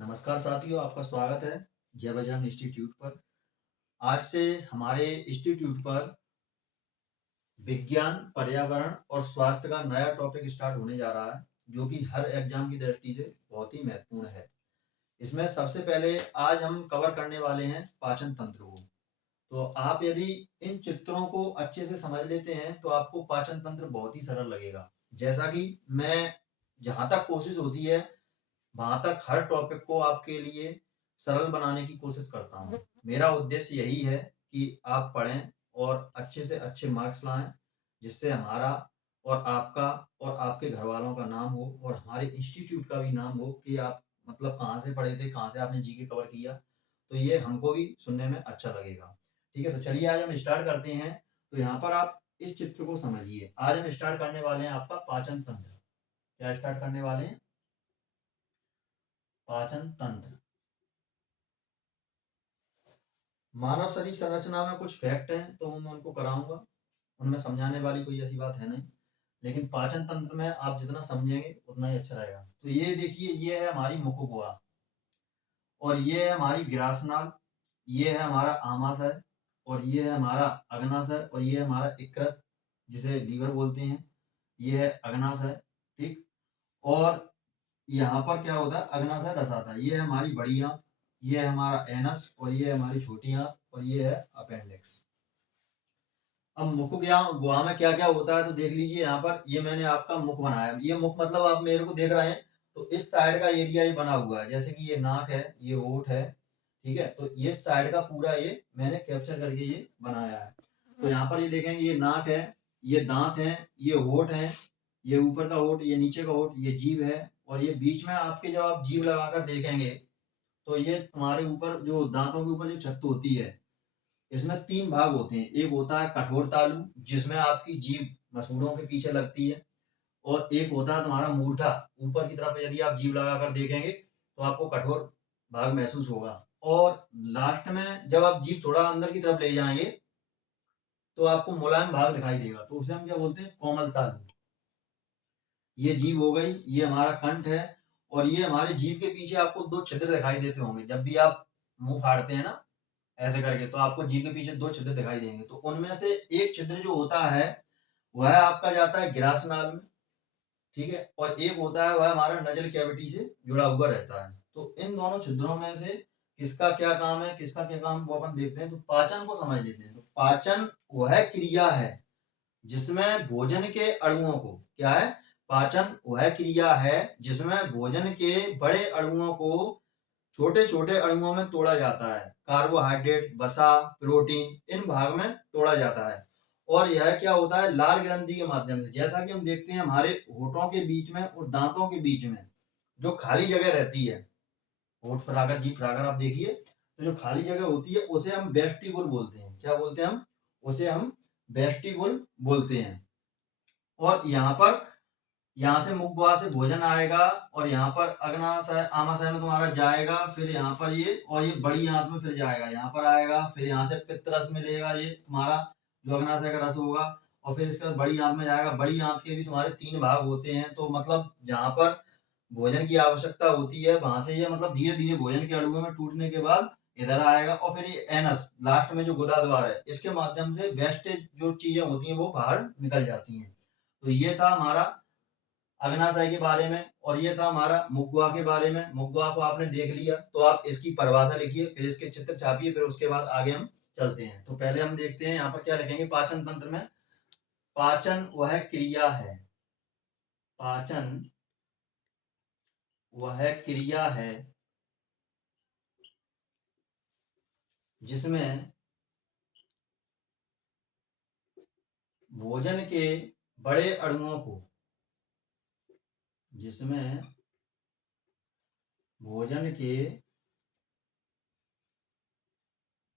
नमस्कार साथियों, आपका स्वागत है जय बजरंग इंस्टीट्यूट पर। आज से हमारे इंस्टीट्यूट पर विज्ञान, पर्यावरण और स्वास्थ्य का नया टॉपिक स्टार्ट होने जा रहा है, जो कि हर एग्जाम की दृष्टि से बहुत ही महत्वपूर्ण है। इसमें सबसे पहले आज हम कवर करने वाले हैं पाचन तंत्र को। तो आप यदि इन चित्रों को अच्छे से समझ लेते हैं तो आपको पाचन तंत्र बहुत ही सरल लगेगा। जैसा कि मैं जहाँ तक कोशिश होती है वहां तक हर टॉपिक को आपके लिए सरल बनाने की कोशिश करता हूँ। मेरा उद्देश्य यही है कि आप पढ़ें और अच्छे से अच्छे मार्क्स लाएं, जिससे हमारा और आपका और आपके घर वालों का नाम हो और हमारे इंस्टीट्यूट का भी नाम हो कि आप मतलब कहाँ से पढ़े थे, कहाँ से आपने जीके कवर किया। तो ये हमको भी सुनने में अच्छा लगेगा। ठीक है, तो चलिए आज हम स्टार्ट करते हैं। तो यहाँ पर आप इस चित्र को समझिए। आज हम स्टार्ट करने वाले हैं आपका पाचन तंत्र। क्या स्टार्ट करने वाले हैं? पाचन तंत्र। मानव शरीर संरचना में कुछ फैक्ट हैं तो मैं उनको कराऊंगा। उनमें समझाने वाली कोई ऐसी बात है नहीं, लेकिन पाचन तंत्र में आप जितना समझेंगे उतना ही अच्छा रहेगा। तो ये देखिए, ये है हमारी मुखगुहा और ये है हमारी ग्रासनाल, ये है हमारा आमाशय और ये है हमारा अग्नाशय और ये है हमारा यकृत, जिसे लीवर बोलते हैं। ये है अग्नाशय। ठीक। और यहाँ पर क्या होता है, अग्नाशय रसाता है। ये है हमारी बड़ी आंत, ये है हमारा एनस और ये है हमारी छोटी आंत और ये है अपेंडिक्स। अब मुख गुहा में क्या क्या होता है तो देख लीजिए। यहाँ पर ये मैंने आपका मुख बनाया। ये मुख मतलब आप मेरे को देख रहे हैं तो इस साइड का एरिया ये बना हुआ है। जैसे कि ये नाक है, ये होठ है। ठीक है, तो ये साइड का पूरा ये मैंने कैप्चर करके ये बनाया है। तो यहाँ पर ये देखेंगे, ये नाक है, ये दांत है, ये होठ है, ये ऊपर का होठ, ये नीचे का होठ, ये जीभ है। और ये बीच में आपके जब आप जीभ लगाकर देखेंगे तो ये तुम्हारे ऊपर जो दांतों के ऊपर जो छत्त होती है, इसमें 3 भाग होते हैं। एक होता है कठोर तालु, जिसमें आपकी जीभ मसूड़ों के पीछे लगती है। और एक होता है तुम्हारा मूर्धा। ऊपर की तरफ यदि आप जीभ लगाकर देखेंगे तो आपको कठोर भाग महसूस होगा। और लास्ट में जब आप जीभ थोड़ा अंदर की तरफ ले जाएंगे तो आपको मुलायम भाग दिखाई देगा, तो उसे हम क्या बोलते हैं, कोमल तालु। ये जीभ हो गई, ये हमारा कंठ है। और ये हमारे जीभ के पीछे आपको 2 छिद्र दिखाई देते होंगे। जब भी आप मुंह फाड़ते हैं ना ऐसे करके, तो आपको जीभ के पीछे 2 छिद्र दिखाई देंगे। तो उनमें से एक छिद्र जो होता है वह आपका जाता है ग्रासनाल में। ठीक है, और एक होता है वह हमारा नजल कैविटी से जुड़ा हुआ रहता है। तो इन दोनों छिद्रों में से किसका क्या काम है, किसका क्या काम, वो अपन देखते हैं। तो पाचन को समझ लेते हैं। तो पाचन वह क्रिया है जिसमें भोजन के अणुओं को, क्या है, पाचन वह क्रिया है जिसमें भोजन के बड़े अणुओं को छोटे छोटे अणुओं में तोड़ा जाता है। कार्बोहाइड्रेट, वसा, प्रोटीन इन भाग में तोड़ा जाता है। और यह क्या होता है, लाल ग्रंथि के माध्यम से। जैसा कि हम देखते हैं हमारे होठों के बीच में और दांतों के बीच में जो खाली जगह रहती है, होठ फुलाकर जीभ फुलाकर आप देखिए, तो जो खाली जगह होती है उसे हम वेस्टिबुल बोलते हैं। क्या बोलते हैं हम? उसे हम वेस्टिबुल बोलते हैं। और यहाँ से मुख गुहा से भोजन आएगा और यहाँ पर अग्नाशय आमाशय में तुम्हारा जाएगा, फिर यहाँ पर ये, और ये बड़ी आंत में फिर जाएगा, यहाँ पर आएगा, फिर यहाँ से पित्त रस मिलेगा, ये तुम्हारा जो अग्नाशय का रस होगा। और फिर इसके बाद बड़ी आंत में जाएगा। बड़ी आंत के भी तुम्हारे 3 भाग होते हैं। तो मतलब जहाँ पर भोजन की आवश्यकता होती है वहां से ये मतलब धीरे धीरे भोजन के अणुओं में टूटने के बाद इधर आएगा। और फिर ये एनस लास्ट में जो गुदा द्वार है, इसके माध्यम से वेस्टेज जो चीजें होती हैं वो बाहर निकल जाती हैं। तो ये था हमारा अग्नाशय के बारे में और ये था हमारा मुखगुहा के बारे में। मुखगुहा को आपने देख लिया तो आप इसकी परिभाषा लिखिए, फिर इसके चित्र छापिए, फिर उसके बाद आगे हम चलते हैं। तो पहले हम देखते हैं यहाँ पर क्या लिखेंगे पाचन तंत्र में। पाचन वह क्रिया है, पाचन वह क्रिया है जिसमें भोजन के बड़े अणुओं को, जिसमें भोजन के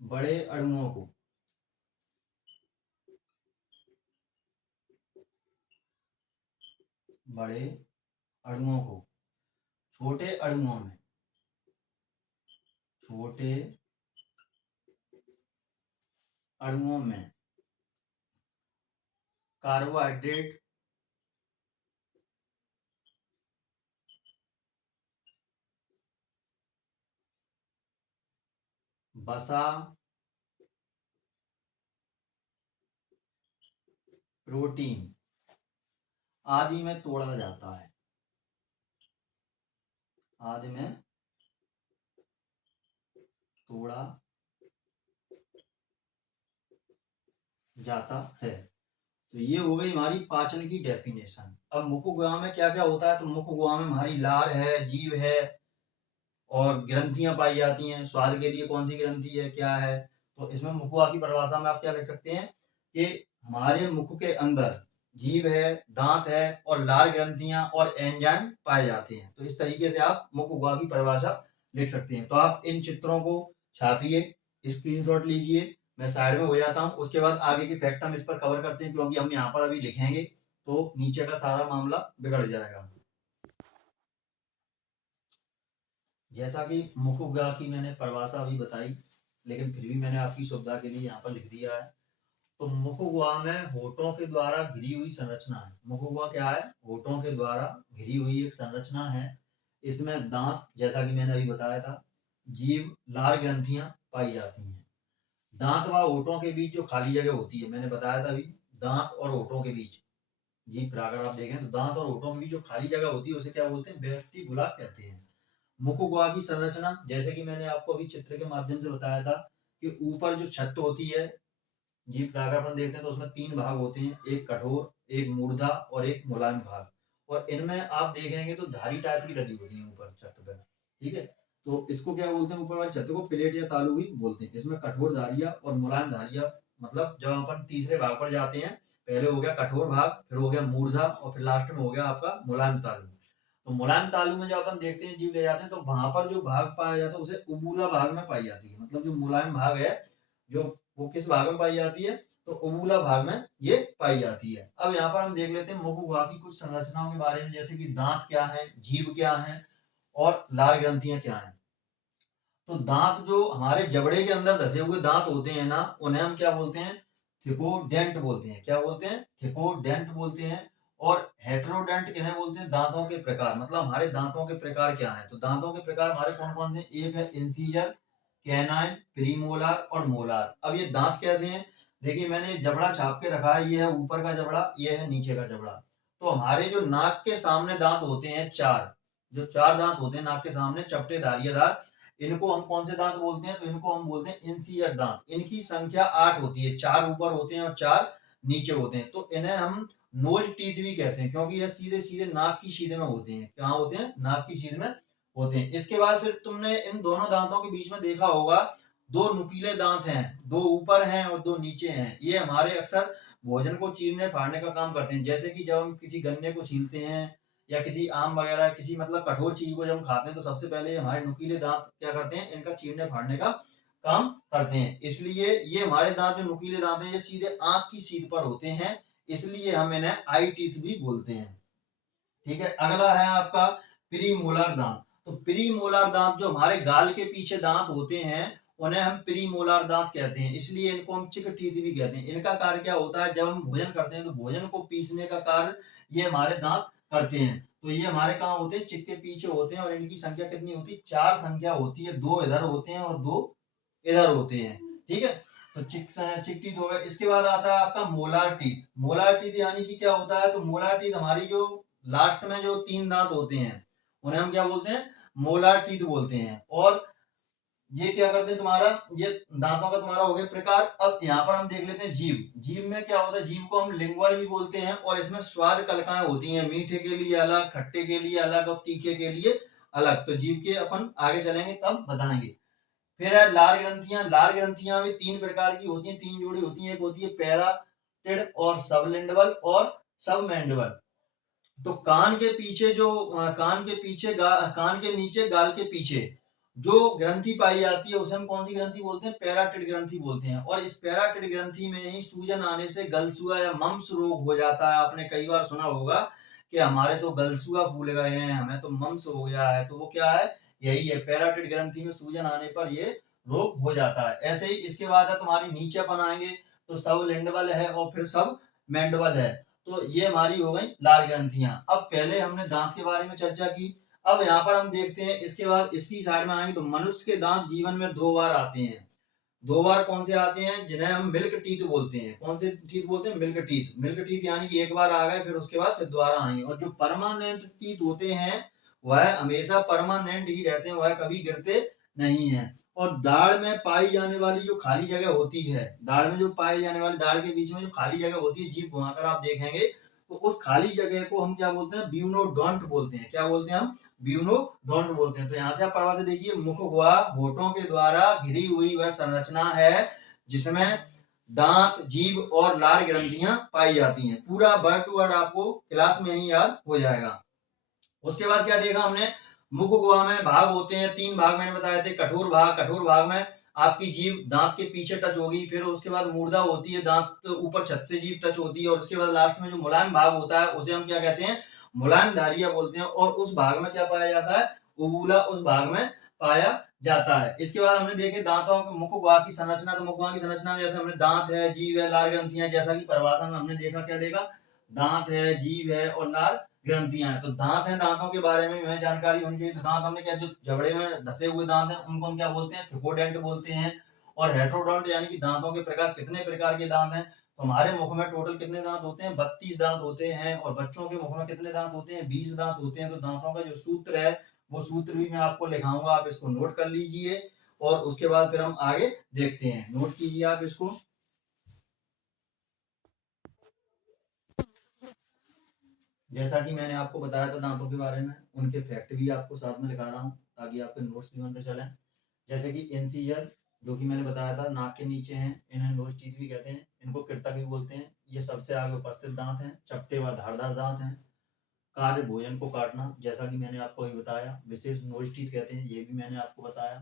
बड़े अणुओं को बड़े अणुओं को छोटे अणुओं में, छोटे अणुओं में कार्बोहाइड्रेट, वसा, प्रोटीन आदि में तोड़ा जाता है, आदि में तोड़ा जाता है। तो ये हो गई हमारी पाचन की डेफिनेशन। अब मुख गुहा में क्या क्या होता है, तो मुख गुहा में हमारी लार है, जीभ है और ग्रंथियां पाई जाती हैं। स्वाद के लिए कौन सी ग्रंथि है, क्या है, तो इसमें मुख गुहा की परिभाषा में आप क्या लिख सकते हैं कि हमारे मुख के अंदर जीभ है, दांत है और लार ग्रंथियां और एंजाइम पाए जाते हैं। तो इस तरीके से आप मुख गुहा की परिभाषा लिख सकते हैं। तो आप इन चित्रों को छापिए, स्क्रीनशॉट लीजिए, मैं साइड में हो जाता हूँ। उसके बाद आगे की फैक्ट हम इस पर कवर करते हैं, क्योंकि हम यहाँ पर अभी लिखेंगे तो नीचे का सारा मामला बिगड़ जाएगा। जैसा कि मुख गुहा की मैंने परिभाषा अभी बताई, लेकिन फिर भी मैंने आपकी सुविधा के लिए यहाँ पर लिख दिया है। तो मुख गुहा में होठों के द्वारा घिरी हुई संरचना है। मुख गुहा क्या है, होठों के द्वारा घिरी हुई एक संरचना है। इसमें दांत, जैसा कि मैंने अभी बताया था, जीभ, लार ग्रंथियां पाई जाती हैं। दांत व होठों के बीच जो खाली जगह होती है, मैंने बताया था अभी, दांत और होठों के बीच, जीभ पर अगर आप देखें तो दांत और होठों के बीच जो खाली जगह होती है उसे क्या बोलते हैं, वेस्टिबुला कहते हैं। मुख गुहा की संरचना, जैसे कि मैंने आपको अभी चित्र के माध्यम से बताया था कि ऊपर जो छत होती है, जीभ का अगर अपन देखते हैं तो उसमें 3 भाग होते हैं, एक कठोर, एक मूर्धा और एक मुलायम भाग। और इनमें आप देखेंगे तो धारी टाइप की डली होती है ऊपर छत पर, ठीक है। तो इसको क्या बोलते हैं, ऊपर वाली छत को प्लेट या तालू भी बोलते हैं। इसमें कठोर धारियां और मुलायम धारियां, मतलब जब अपन तीसरे भाग पर जाते हैं, पहले हो गया कठोर भाग, फिर हो गया मूर्धा और फिर लास्ट में हो गया आपका मुलायम तालु। तो मुलायम तालु में जब अपन देखते हैं, जीभ ले जाते हैं, तो वहां पर जो भाग पाया जाता है उसे उबूला भाग में पाई जाती है। मतलब जो मुलायम भाग है, जो वो किस भाग में पाई जाती है, तो उबूला भाग में ये पाई जाती है। अब यहाँ पर हम देख लेते हैं मुख गुहा की कुछ संरचनाओं के बारे में, जैसे कि दांत क्या है, जीभ क्या है और लार ग्रंथियां क्या है। तो दांत जो हमारे जबड़े के अंदर धसे हुए दांत होते हैं ना, उन्हें हम क्या बोलते हैं, थिकोडेंट बोलते हैं। क्या बोलते हैं, थिकोडेंट बोलते हैं। और हेटेरोडेंट किन्हें बोलते हैं, दांतों के प्रकार। मतलब हमारे दांतों के प्रकार क्या है, तो दांतों के प्रकार हमारे कौन कौन से, एक है इंसीजर, कैनाइन, प्रीमोलार और मोलार। अब ये दांत कैसे हैं, देखिए मैंने जबड़ा छाप के रखा है, ये है ऊपर का जबड़ा, ये है नीचे का जबड़ा। तो हमारे जो नाक के सामने दांत होते हैं चार, जो चार दांत होते हैं नाक के सामने, चपटे धारियादार, इनको हम कौन से दांत बोलते हैं, तो इनको हम बोलते हैं इंसीजर दांत। इनकी संख्या 8 होती है, 4 ऊपर होते हैं और 4 नीचे होते हैं। तो इन्हें हम नोज टीथ भी कहते हैं, क्योंकि ये सीधे सीधे नाक की सीध में होते हैं। कहाँ होते हैं, नाक की सीध में होते हैं। इसके बाद फिर तुमने इन दोनों दांतों के बीच में देखा होगा, दो नुकीले दांत हैं, दो ऊपर हैं और दो नीचे हैं। ये हमारे अक्सर भोजन को चीरने फाड़ने का काम करते हैं। जैसे कि जब हम किसी गन्ने को छीलते हैं या किसी आम वगैरह, किसी मतलब कठोर चीज को जब हम खाते हैं, तो सबसे पहले हमारे नुकीले दांत क्या करते हैं, इनका चीरने फाड़ने का काम करते हैं। इसलिए ये हमारे दांत जो नुकीले दांत हैं, ये सीधे आंख की सीध पर होते हैं, इसलिए हम इन्हें आई टीथ भी बोलते हैं। ठीक है, अगला है आपका प्रीमोलार दांत। तो प्रीमोलार दांत जो हमारे गाल के पीछे दांत होते हैं, उन्हें हम प्रीमोलार दांत कहते हैं। इसलिए इनको हम चिक टीथ भी कहते हैं। इनका कार्य क्या होता है, जब हम भोजन करते हैं तो भोजन को पीसने का कार्य ये हमारे दांत करते हैं। तो ये हमारे कहाँ होते हैं, चिक के पीछे होते हैं। और इनकी संख्या कितनी होती है, 4 संख्या होती है, 2 इधर होते हैं और 2 इधर होते हैं। ठीक है, तो चिक टीथ हो गया। इसके बाद आता है आपका मोलार टीथ। मोलार टीथ यानी कि क्या होता है, तो मोलार टीथ हमारी जो लास्ट में जो 3 दांत होते हैं, उन्हें हम क्या बोलते हैं, मोलार टीथ बोलते हैं। और ये क्या करते हैं, तुम्हारा ये दांतों का तुम्हारा हो गया प्रकार। अब यहाँ पर हम देख लेते हैं जीभ। जीभ में क्या होता है, जीभ को हम लिंगुअल भी बोलते हैं। और इसमें स्वाद कलिकाएं होती हैं, मीठे के लिए अलग, खट्टे के लिए अलग और तीखे के लिए अलग। तो जीभ के अपन आगे चलेंगे तब बताएंगे। फिर है लार ग्रंथियां। लार ग्रंथियां भी 3 प्रकार की होती हैं, 3 जोड़ी होती हैं। एक होती है पैराटिड और सबलिंगुअल और सबमैंडिबल। तो कान के पीछे जो कान के पीछे कान के नीचे गाल के पीछे जो ग्रंथि पाई जाती है, उसे हम कौन सी ग्रंथि बोलते हैं, पैराटिड ग्रंथि बोलते हैं। और इस पैराटिड ग्रंथि में ही सूजन आने से गलसुआ या मम्स रोग हो जाता है। आपने कई बार सुना होगा कि हमारे तो गलसुआ फूल गए हैं, हमें तो मम्स हो गया है। तो वो क्या है, यही है, पैराटिड ग्रंथि में सूजन आने पर ये रोग हो जाता है। ऐसे ही इसके बाद है तुम्हारी नीचे अपन आएंगे तो सबलिंगुअल है और फिर सब मैंडिबल है। तो ये हमारी हो गई लार ग्रंथियां। अब पहले हमने दांत के बारे में चर्चा की। अब यहाँ पर हम देखते हैं, इसके बाद इसकी साइड में आएंगे तो मनुष्य के दांत जीवन में 2 बार आते हैं। दो बार कौन से आते हैं, जिन्हें हम मिल्क टीथ बोलते हैं। कौन से टीथ बोलते हैं, मिल्क टीथ। मिल्क टीथ यानी कि एक बार आ गए, फिर उसके बाद फिर दोबारा आएंगे। और जो परमानेंट टीथ होते हैं वह हमेशा परमानेंट ही रहते हैं, वह कभी गिरते नहीं है। और दाढ़ में पाई जाने वाली जो खाली जगह होती है, दाढ़ में जो पाई जाने वाली, दाढ़ के बीच में जो खाली जगह होती है, जीभ घुमाकर आप देखेंगे तो उस खाली जगह को हम क्या बोलते हैं, ब्यूनोडोंट बोलते हैं। क्या बोलते हैं हम, ब्यूनोडोंट बोलते हैं। तो यहाँ से आप पढ़वा से देखिए, मुख व होठों के द्वारा घिरी हुई वह संरचना है जिसमें दांत, जीभ और लार ग्रंथियां पाई जाती हैं। पूरा वर्ड टू वर्ड आपको क्लास में ही याद हो जाएगा। उसके बाद क्या देखा हमने, मुख गुहा में भाग होते हैं, 3 भाग मैंने बताए थे। कठोर भाग, कठोर भाग में आपकी जीभ दांत के पीछे टच होगी, फिर उसके बाद मूर्धा होती है, दांत ऊपर छत से जीभ टच होती है, और उसके बाद लास्ट में जो मुलायम भाग होता है उसे हम क्या कहते हैं, मुलायम धारिया बोलते हैं। और उस भाग में क्या पाया जाता है, उबूला उस भाग में पाया जाता है। इसके बाद हमने देखे दांतों के मुख गुहा की संरचना। तो मुख गुहा की संरचना में जैसे हमने दांत है, जीभ है, लार ग्रंथियां, जैसा कि परिभाषा में हमने देखा, क्या देखा, दांत है, जीभ है और लार ग्रंथियां हैं। तो दांत हैं, दांतों के बारे में हमें जानकारी होनी चाहिए। तो दांत हमने क्या, जो जबड़े में धसे हुए दांत हैं उनको हम क्या बोलते हैं, थिकोडेंट बोलते हैं। और हेट्रोडोंट यानी कि दांतों के प्रकार, कितने प्रकार के दांत हैं। तो हमारे मुख में टोटल कितने दांत होते हैं, 32 दांत होते हैं। और बच्चों के मुख में कितने दांत होते हैं, 20 दांत होते हैं। तो दांतों का जो सूत्र है वो सूत्र भी मैं आपको लिखाऊंगा, आप इसको नोट कर लीजिए। और उसके बाद फिर हम आगे देखते हैं, नोट कीजिए आप इसको। जैसा कि मैंने आपको बताया था दांतों के बारे में, उनके फैक्ट भी आपको साथ में लिखा रहा हूँ ताकि आपके नोट्स भी बनते चले। जैसे कि इंसीजर, जो कि मैंने बताया था नाक के नीचे हैं, इन्हें नोज टीथ भी कहते हैं, इनको कृतक भी बोलते हैं। ये सबसे आगे उपस्थित दांत हैं, चपटे व धारदार दांत हैं। कार्य भोजन को काटना, जैसा कि मैंने आपको अभी बताया, विशेष नोज टीथ कहते हैं, ये भी मैंने आपको बताया।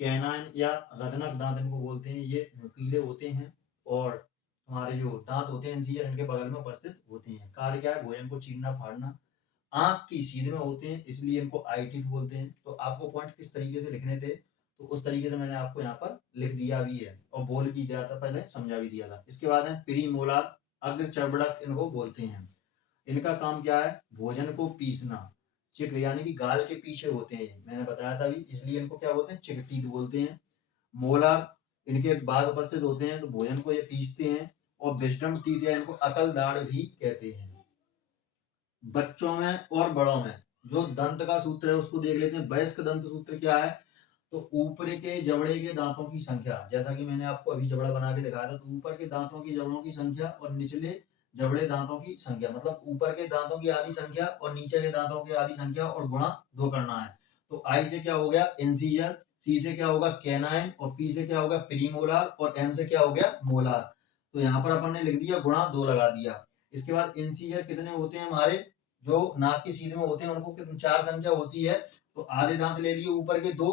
कैनाइन या रदनक दांत इनको बोलते हैं, ये नुकीले होते हैं और हमारे जो दांत होते हैं इंसीजर, इनके बगल में उपस्थित होते हैं। कार्य क्या है, भोजन को चीरना फाड़ना। आंख की सीध में होते हैं, इसलिए इनको आई टीथ बोलते हैं। तो आपको पॉइंट किस तरीके से लिखने थे, तो उस तरीके से मैंने आपको यहाँ पर लिख दिया भी है और बोल भी दिया था, पहले समझा भी दिया था। इसके बाद है प्रीमोलार, अग्र चर्बड़क इनको बोलते हैं। इनका काम क्या है, भोजन को पीसना। चिक यानी कि गाल के पीछे होते हैं, ये मैंने बताया था अभी, इसलिए इनको क्या बोलते हैं, चिक टीथ बोलते हैं। मोलार इनके बाद उपस्थित होते हैं, तो भोजन को ये पीसते हैं। और विजडम टीथ या इनको अकल दाढ़ भी कहते हैं। बच्चों में और बड़ों में जो दंत का सूत्र है उसको देख लेते हैं। वयस्क दंत सूत्र क्या है, तो ऊपर के जबड़े के दांतों की संख्या, जैसा कि मैंने आपको अभी जबड़ा बना के दिखाया था, तो ऊपर के दांतों की जबड़ों की संख्या और निचले जबड़े दांतों की संख्या, मतलब ऊपर के दांतों की आधी संख्या और नीचे के दांतों की आधी संख्या, और गुणा 2 करना है। तो आई से क्या हो गया, इंसीजर, सी से क्या होगा, कैनाइन, और पी से क्या होगा, प्रीमोलार, और एम से क्या हो गया, मोलार। तो यहाँ पर अपन ने लिख दिया, गुणा 2 लगा दिया। इसके बाद इंसीजर कितने होते हैं हमारे, जो नाक की सीध में होते हैं उनको 4 संख्या होती है। तो आधे दांत ले लिए ऊपर के 2।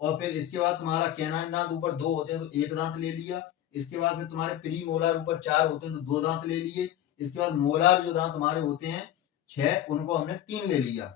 और फिर इसके बाद तुम्हारा कैनाइन दांत ऊपर 2 होते हैं तो 1 दांत ले लिया। इसके बाद फिर तुम्हारे प्री मोलार ऊपर 4 होते हैं तो 2 दांत ले लिए। इसके बाद मोलार जो दांत हमारे होते हैं 6, उनको हमने 3 ले लिया।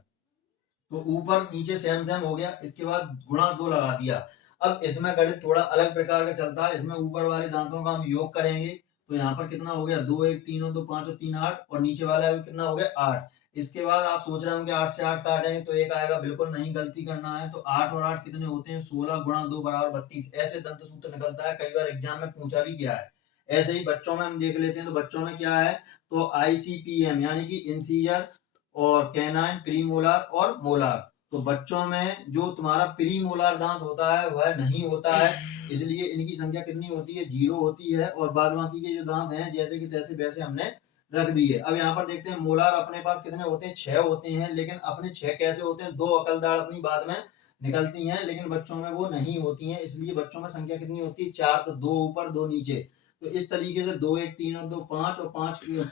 तो ऊपर नीचे सेम सेम हो गया। इसके बाद गुणा 2 लगा दिया। अब इसमें गणित थोड़ा अलग प्रकार का चलता है, इसमें ऊपर वाले दांतों का हम योग करेंगे। तो यहाँ पर कितना हो गया, 2 1 3 और 2 5 और 3 8, और नीचे वाला कितना हो गया, 8। इसके बाद आप सोच रहे होंगे 8 से 8 काटेंगे तो 1 आएगा, बिल्कुल नहीं, गलती करना है। तो 8 और 8 कितने होते हैं, 16 गुणा 2 बराबर 32। ऐसे दंत सूत्र निकलता है, कई बार एग्जाम में पूछा भी गया है। ऐसे ही बच्चों में हम देख लेते हैं, तो बच्चों में क्या है, तो आईसीपीएम यानी कि इंसीजर और कैनाइन, प्रीमोलार और मोलार। तो बच्चों में जो तुम्हारा प्रीमोलार दांत होता है वह नहीं होता है, इसलिए इनकी संख्या कितनी होती है, 0 होती है। और बाद बाकी के जो दांत हैं जैसे कि तैसे वैसे हमने रख दिए। अब यहाँ पर देखते हैं, मोलार अपने पास कितने होते हैं, 6 होते हैं। लेकिन अपने 6 कैसे होते हैं, 2 अकल दाढ़ अपनी बाद में निकलती हैं, लेकिन बच्चों में वो नहीं होती हैं, इसलिए बच्चों में संख्या कितनी होती है, 4। तो 2 ऊपर 2 नीचे। तो इस तरीके से 2 1 3 और 2 5, और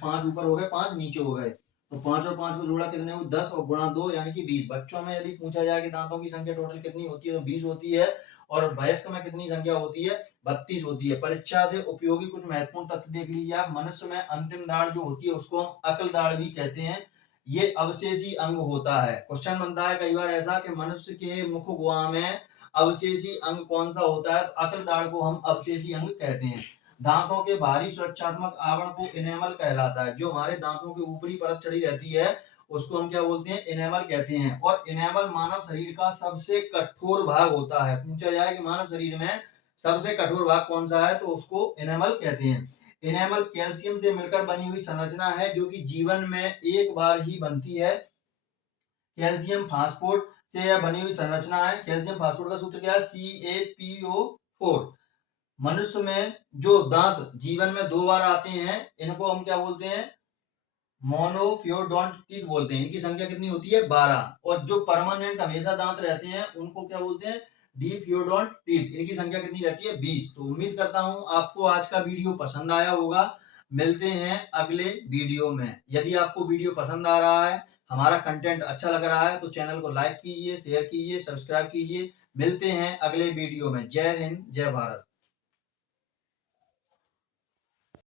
5 ऊपर हो गए, 5 नीचे हो गए। तो 5 और 5 को जोड़ा कितने हुए, 10, और गुणा 2 यानी कि 20। बच्चों में यदि पूछा जाए कि दांतों की संख्या टोटल कितनी होती है, तो 20 होती है। और वयस्क में कितनी संख्या होती है, 32 होती है। परीक्षा से उपयोगी कुछ महत्वपूर्ण तथ्य देख लीजिए आप। मनुष्य में अंतिम दाढ़ जो होती है उसको हम अकल दाढ़ भी कहते हैं। ये अवशेषी अंग होता है। क्वेश्चन बनता है कई बार ऐसा कि मनुष्य के मुख गुहा में अवशेषी अंग कौन सा होता है, तो अकल दाढ़ को हम अवशेषी अंग कहते हैं। दांतों के बाहरी सुरक्षात्मक आवरण को इनेमल कहलाता है। जो हमारे दांतों के ऊपरी परत चढ़ी रहती है उसको हम क्या बोलते हैं, इनेमल कहते हैं। और इनेमल मानव शरीर का सबसे कठोर भाग होता है। पूछा जाए कि मानव शरीर में सबसे कठोर भाग कौन सा है, तो उसको एनेमल कहते हैं। एनेमल कैल्शियम से मिलकर बनी हुई संरचना है जो कि जीवन में एक बार ही बनती है। कैल्शियम फास्फोट से यह बनी हुई संरचना है। कैल्शियम फास्फोट का सूत्र क्या है, CaPO4। मनुष्य में जो दांत जीवन में 2 बार आते हैं, इनको हम क्या बोलते हैं, मोनोफियोडोंट टीथ बोलते हैं। इनकी संख्या कितनी होती है, 12। और जो परमानेंट हमेशा दांत रहते हैं उनको क्या बोलते हैं, डिफियोडोंट टीथ। इनकी संख्या कितनी रहती है, 20। तो उम्मीद करता हूं आपको आज का वीडियो पसंद आया होगा। मिलते हैं अगले वीडियो में। यदि आपको वीडियो पसंद आ रहा है, हमारा कंटेंट अच्छा लग रहा है, तो चैनल को लाइक कीजिए, शेयर कीजिए, सब्सक्राइब कीजिए। मिलते हैं अगले वीडियो में। जय हिंद, जय भारत।